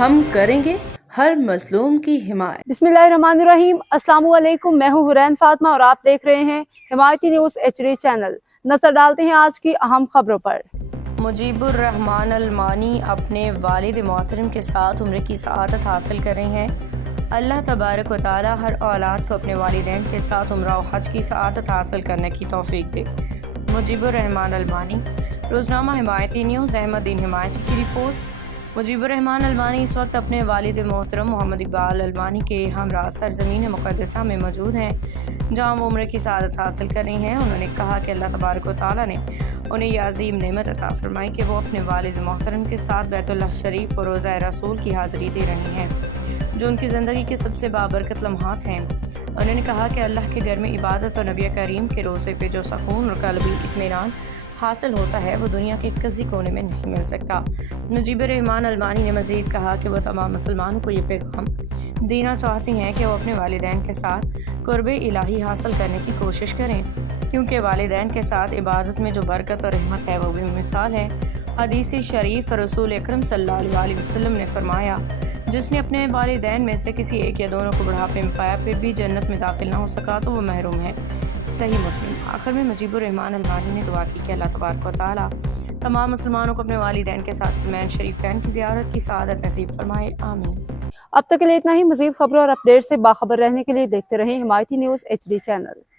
ہم کریں گے ہر مظلوم کی حمایت۔ بسم اللہ الرحمن الرحیم۔ السلام علیکم، میں ہوں حرین فاطمہ اور آپ دیکھ رہے ہیں حمایتی نیوز HD چینل۔ نظر ڈالتے ہیں آج کی اہم خبروں پر۔ مجیب الرحمان المانی اپنے والد محترم کے ساتھ عمرے کی سعادت حاصل کر رہے ہیں۔ اللہ تبارک و تعالی ہر اولاد کو اپنے والدین کے ساتھ عمرہ و حج کی سعادت حاصل کرنے کی توفیق دے۔ مجیب الرحمان المانی۔ روزنامہ حمایتی نیوز، احمد دین حمایتی کی رپورٹ۔ مجیب الرحمان المانی اس وقت اپنے والد محترم محمد اقبال المانی کے ہمراہ سرزمین مقدسہ میں موجود ہیں، جہاں وہ عمرے کی سعادت حاصل کر رہی ہیں۔ انہوں نے کہا کہ اللہ تبارک و تعالیٰ نے انہیں یہ عظیم نعمت عطا فرمائی کہ وہ اپنے والد محترم کے ساتھ بیت اللہ شریف اور روضہ رسول کی حاضری دے رہی ہیں، جو ان کی زندگی کے سب سے بابرکت لمحات ہیں۔ انہوں نے کہا کہ اللہ کے گھر میں عبادت اور نبی کریم کے روضے پہ جو سکون اور قلبی اطمینان حاصل ہوتا ہے وہ دنیا کے کسی کونے میں نہیں مل سکتا۔ مجیب الرحمان المانی نے مزید کہا کہ وہ تمام مسلمانوں کو یہ پیغام دینا چاہتے ہیں کہ وہ اپنے والدین کے ساتھ قرب الہی حاصل کرنے کی کوشش کریں، کیونکہ والدین کے ساتھ عبادت میں جو برکت اور رحمت ہے وہ بھی مثال ہے۔ حدیث شریف رسول اکرم صلی اللہ علیہ وسلم نے فرمایا، جس نے اپنے والدین میں سے کسی ایک یا دونوں کو بڑھاپے میں پایا پھر بھی جنت میں داخل نہ ہو سکا تو وہ محروم ہے۔ صحیح مسلم۔ آخر میں مجیب الرحمان المانی نے دعا کی کہ اللہ تبارک و تعالیٰ تمام مسلمانوں کو اپنے والدین کے ساتھ حرمین شریفین کی زیارت کی سعادت نصیب فرمائے، آمین۔ اب تک کے لیے اتنا ہی۔ مزید خبروں اور اپڈیٹ سے باخبر رہنے کے لیے دیکھتے رہیں حمایتی نیوز HD چینل۔